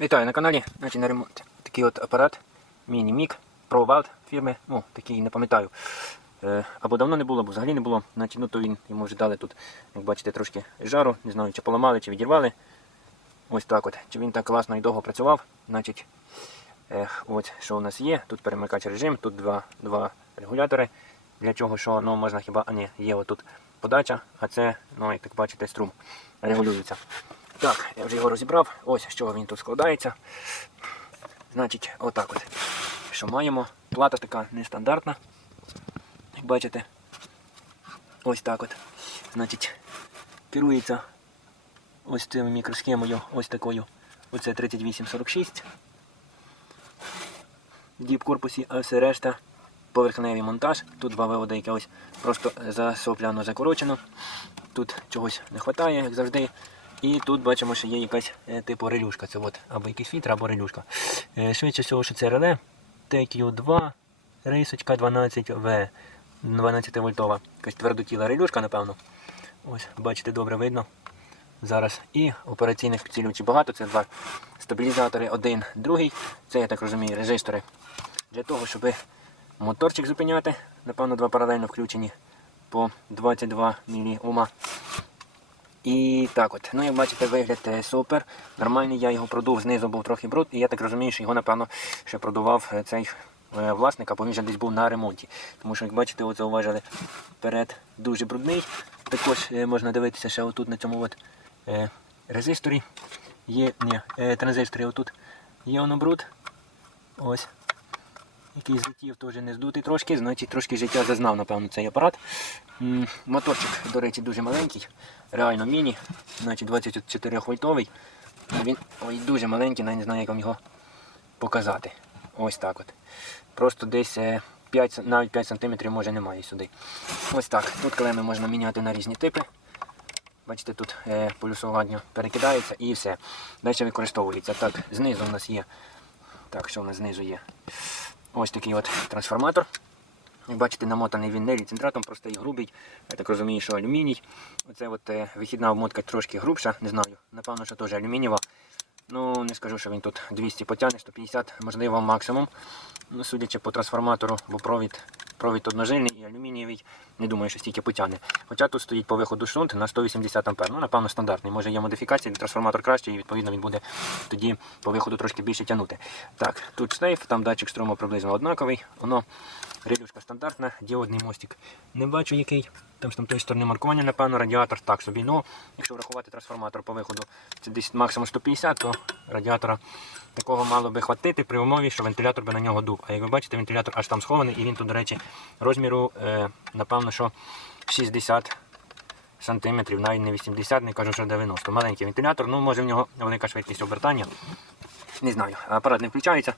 Вітаю на каналі. Значить, на ремонт такий от апарат Міні-Мік ProValt фірми. Ну, такий не пам'ятаю. Е, або давно не було, або взагалі не було. Значить, ну то він йому вже дали тут, як бачите, трошки жару. Не знаю, чи поламали, чи відірвали. Ось так от. Чи він так класно і довго працював. Значить, ось що у нас є. Тут перемикач режим, тут два, два регулятори. Для чого що ну, можна хіба. А ні, є отут подача, а це, ну, як так бачите, струм регулюється. Так, я вже його розібрав. Ось з чого він тут складається. Значить, отак от. Що маємо? Плата така нестандартна. Як бачите. Ось так от. Значить, керується ось цим мікросхемою, ось такою. Оце 3846. Діп корпусі, а все решта поверхневий монтаж. Тут два виводи, яке ось просто засопляно закорочено. Тут чогось не вистачає, як завжди. І тут бачимо, що є якась е, типу релюшка. Це от, або якийсь фільтр, або релюшка. Е, Швидше всього, що це реле TQ2, рисочка 12В, 12 вольтова. Якась твердотіла релюшка, напевно. Ось, бачите, добре видно. Зараз. І операційних підсилювачів багато. Це два стабілізатори, один, другий. Це, я так розумію, резистори. Для того, щоб моторчик зупиняти. Напевно, два паралельно включені по 22 міліома. І так от, ну як бачите, вигляд е, супер. Нормальний, я його продув, знизу був трохи бруд, і я так розумію, що його, напевно, ще продував е, цей е, власник, або він вже десь був на ремонті. Тому що, як бачите, от зауважили, перед дуже брудний. Також можна дивитися ще отут на цьому от, резисторі. Є ні, транзисторі отут. Є воно бруд. Ось. Який злетів, теж не здутий трошки, значить трошки життя зазнав, напевно, цей апарат. Моторчик, до речі, дуже маленький, реально міні, значить 24 вольтовий. Він ой, дуже маленький, навіть не знаю, як вам його показати. Ось так от. Просто десь е, 5, навіть 5 см може немає сюди. Ось так. Тут клеми можна міняти на різні типи. Бачите, тут е, полюсування перекидається і все. Далі використовується. Так, знизу у нас є. Так, що у нас знизу є? Ось такий от трансформатор. Як бачите, намотаний він не ліцентратом, просто і грубий. Я так розумію, що алюміній. Оце от е, вихідна обмотка трошки грубша, не знаю. Напевно, що теж алюмінієва. Ну, не скажу, що він тут 200 потягне, 150, можливо, максимум. Ну, судячи по трансформатору, бо провід, провід одножильний і алюмінієвий, не думаю, що стільки потягне. Хоча тут стоїть по виходу шунт на 180 А. Ну, напевно, стандартний. Може є модифікація, трансформатор кращий, і відповідно він буде тоді по виходу трошки більше тягнути. Так, тут шлейф, там датчик струму приблизно однаковий. Воно релюшка стандартна, діодний мостик. Не бачу який. Там з тої сторони маркування, напевно, радіатор так собі. Ну, якщо врахувати трансформатор по виходу, це десь максимум 150, то радіатора такого мало би хватити при умові, що вентилятор би на нього дув. А як ви бачите, вентилятор аж там схований, і він тут, до речі, розміру, е, напевно, що 60 сантиметрів, навіть не 80, не кажу, що 90. Маленький вентилятор, ну може в нього велика швидкість обертання. Не знаю, апарат не включається,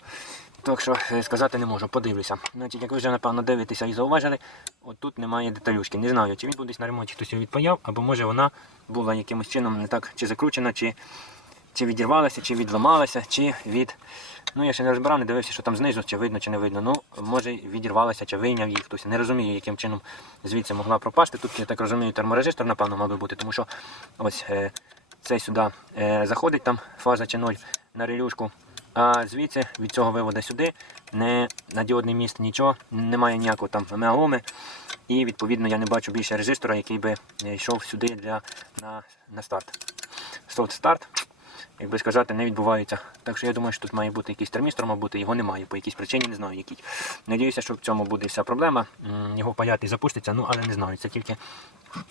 так що е, сказати не можу, подивлюся. Значить, як ви вже напевно дивитеся і зауважили, от тут немає деталюшки. Не знаю, чи він був десь на ремонті хтось його відпаяв, або може вона була якимось чином не так чи закручена, чи, чи відірвалася, чи відламалася, чи від. Ну, я ще не розбирав, не дивився, що там знизу, чи видно, чи не видно. Ну, може відірвалася, чи вийняв її хтось. Не розумію, яким чином звідси могла пропасти. Тут, я так розумію, терморежистор, напевно, мав би бути, тому що ось е, цей сюди е, заходить там фаза чи 0 на релюшку. А звідси від цього виводу сюди не на діодний міст нічого, немає ніякого там меаоми. І відповідно я не бачу більше резистора, який би е, йшов сюди для, на, на старт. Софт старт, як би сказати, не відбувається. Так що я думаю, що тут має бути якийсь термістор, мав бути, його немає по якійсь причині, не знаю якій. Надіюся, що в цьому буде вся проблема. Його паяти запуститься, ну але не знаю. Це тільки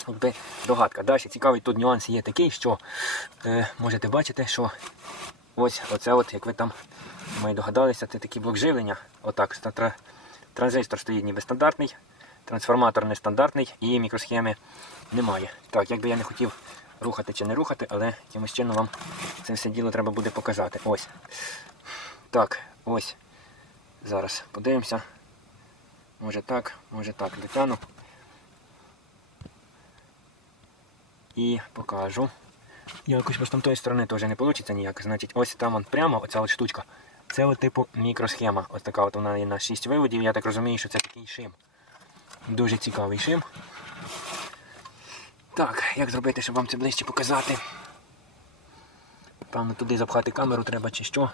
якби, догадка. Далі цікавий тут нюанс є такий, що е, можете бачити, що Ось оце, от, як ви там ми догадалися, це такий блок живлення. Отак, транзистор стоїть ніби стандартний, трансформатор нестандартний і мікросхеми немає. Так, як би я не хотів рухати чи не рухати, але якимось чином вам це все діло треба буде показати. Ось. Так, ось. Зараз подивимося. Може так, може так. Дотяну. І покажу. Якось бо з тамтої сторони теж не вийде ніяк. Значить, ось там прямо оця от штучка. Це от типу мікросхема. Ось така от вона є на 6 виводів. Я так розумію, що це такий шим. Дуже цікавий шим. Так, як зробити, щоб вам це ближче показати? Певно, туди запхати камеру треба чи що.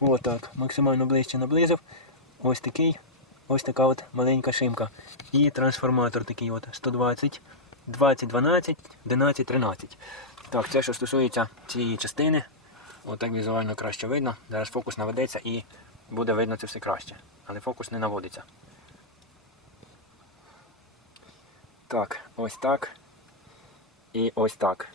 Отак, максимально ближче наблизив. Ось такий, ось така от маленька шимка. І трансформатор такий от 120, 20, 12, 11, 13. Так, це що стосується цієї частини. Отак візуально краще видно. Зараз фокус наведеться і буде видно це все краще. Але фокус не наводиться. Так, ось так. І ось так.